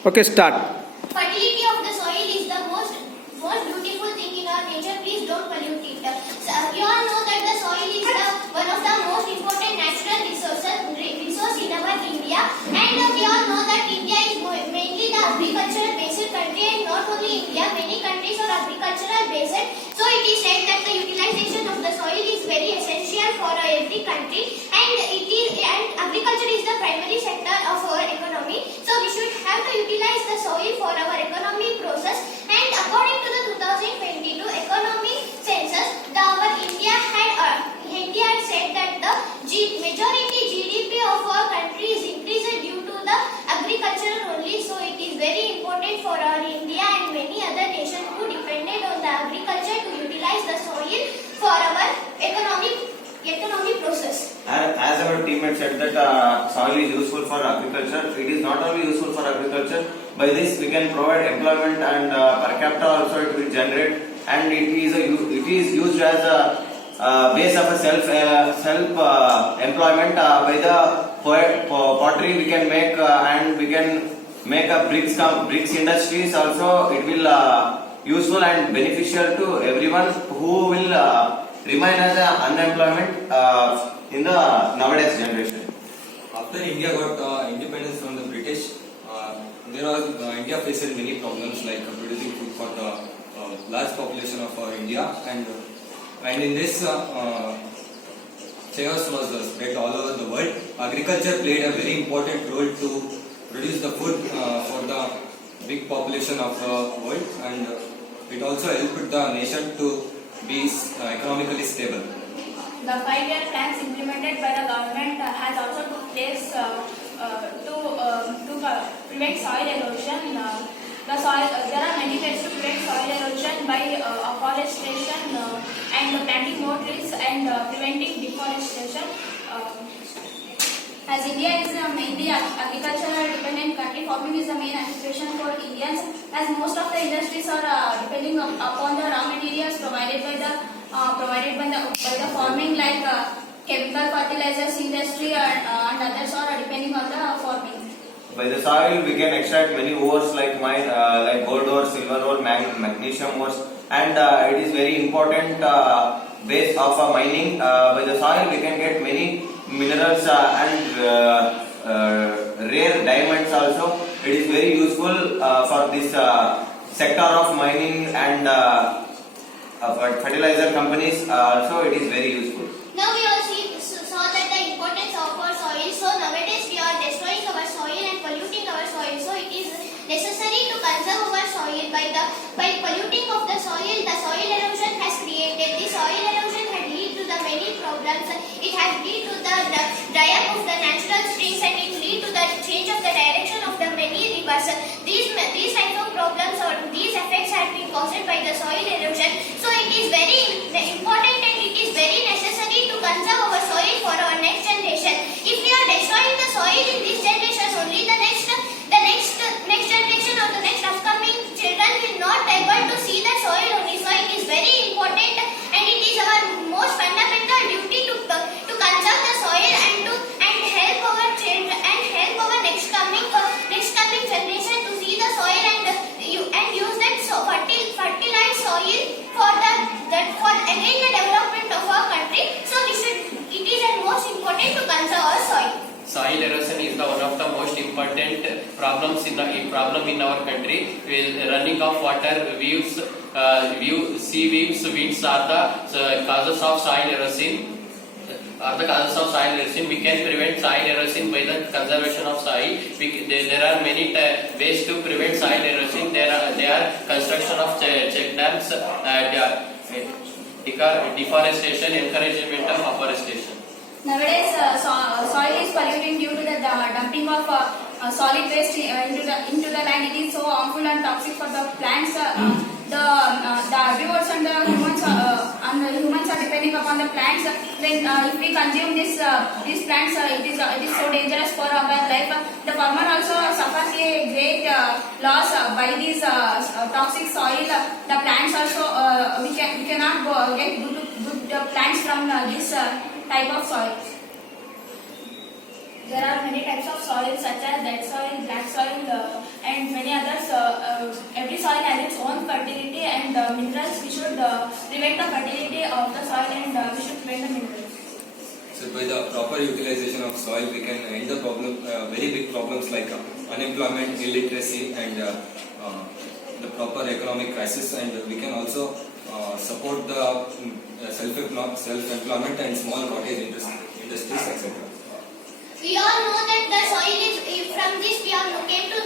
Okay, start. Fertility of the soil is the most beautiful thing in our nature. Please don't pollute it. So, you all know that the soil is one of the most important natural resource in our India, and we all know that India is mainly the agricultural based country, and not only India, many countries are agricultural based. So it is said that the utilization of the soil is very essential for every country, and agriculture is the primary sector of our economy. So we should have to utilize the soil for our economic process. And according to the 2022 economic census, our India had said that the majority GDP of our country is increased due to the agriculture only. So it is very important for our India and many other nations who depended on the agriculture to utilize the soil for our economic process. As our teammate said that soil is useful for agriculture, it is not only useful for agriculture. By this we can provide employment and per capita also it will generate, and it is used as a base of a self employment. By the pottery we can make and we can make a bricks industries also. It will useful and beneficial to everyone who will remain as unemployment in the nowadays generation. After India got independence from the British, India faces many problems like producing food for the large population of India, and in this chaos was spread all over the world. Agriculture played a very important role to produce the food for the big population of the world, and it also helped the nation to be economically stable. The 5-year plans implemented by the government has also took place to prevent soil erosion. There are many ways to prevent soil erosion by afforestation and planting more trees and preventing deforestation. As India is mainly agricultural dependent country, farming is the main occupation for Indians, as most of the industries are depending upon the raw materials provided by the farming, like chemical fertilizers industry and others are depending on the farming. By the soil we can extract many ores like like gold ore, silver ore, magnesium ores, and it is very important base of mining. By the soil we can get many minerals and rare diamonds also. It is very useful for this sector of mining and fertilizer companies. Also it is very useful. Now we all saw that the importance of our soil. So nowadays we are destroying our soil and polluting our soil. So it is necessary to conserve our soil. By polluting of the soil erosion has created. The soil erosion had lead to the many problems. It has lead to the dry up of the natural springs, and it lead to the change of the direction of the many rivers. These type of problems or these effects have been caused by the soil erosion. So it is very important and it is very necessary to conserve our soil for our next generation. If we are destroying the soil in this generation only, the next generation or the next upcoming children will not able to see the soil only. So it is very important and it is our most fundamental duty to conserve the soil and help our children and help our next coming generation to see the soil and use that fertilized soil for again the development of our country. So it is most important to conserve our soil. Soil erosion is one of the most important problems in our country. Running of water, sea waves, winds are the causes of soil erosion. We can prevent soil erosion by the conservation of soil. There are many ways to prevent soil erosion. There are construction of check dams, deforestation, encouragement of afforestation. Nowadays, soil is polluted due to the dumping of solid waste into the land. It is so harmful and toxic for the plants. The herbivores and the humans are depending upon the plants. Then, if we consume these plants, it is so dangerous for our life. The farmer also suffers a great loss by these toxic soil. The plants also we cannot get good plants from this type of soil. There are many types of soil such as red soil, black soil, and and many others. Every soil has its own fertility and minerals. We should prevent the fertility of the soil and we should prevent the minerals. So by the proper utilization of soil, we can end the problem, very big problems like unemployment, illiteracy, and the proper economic crisis. And we can also support the self-employment and small cottage industries, etc. We all know that the soil is, from this we have came to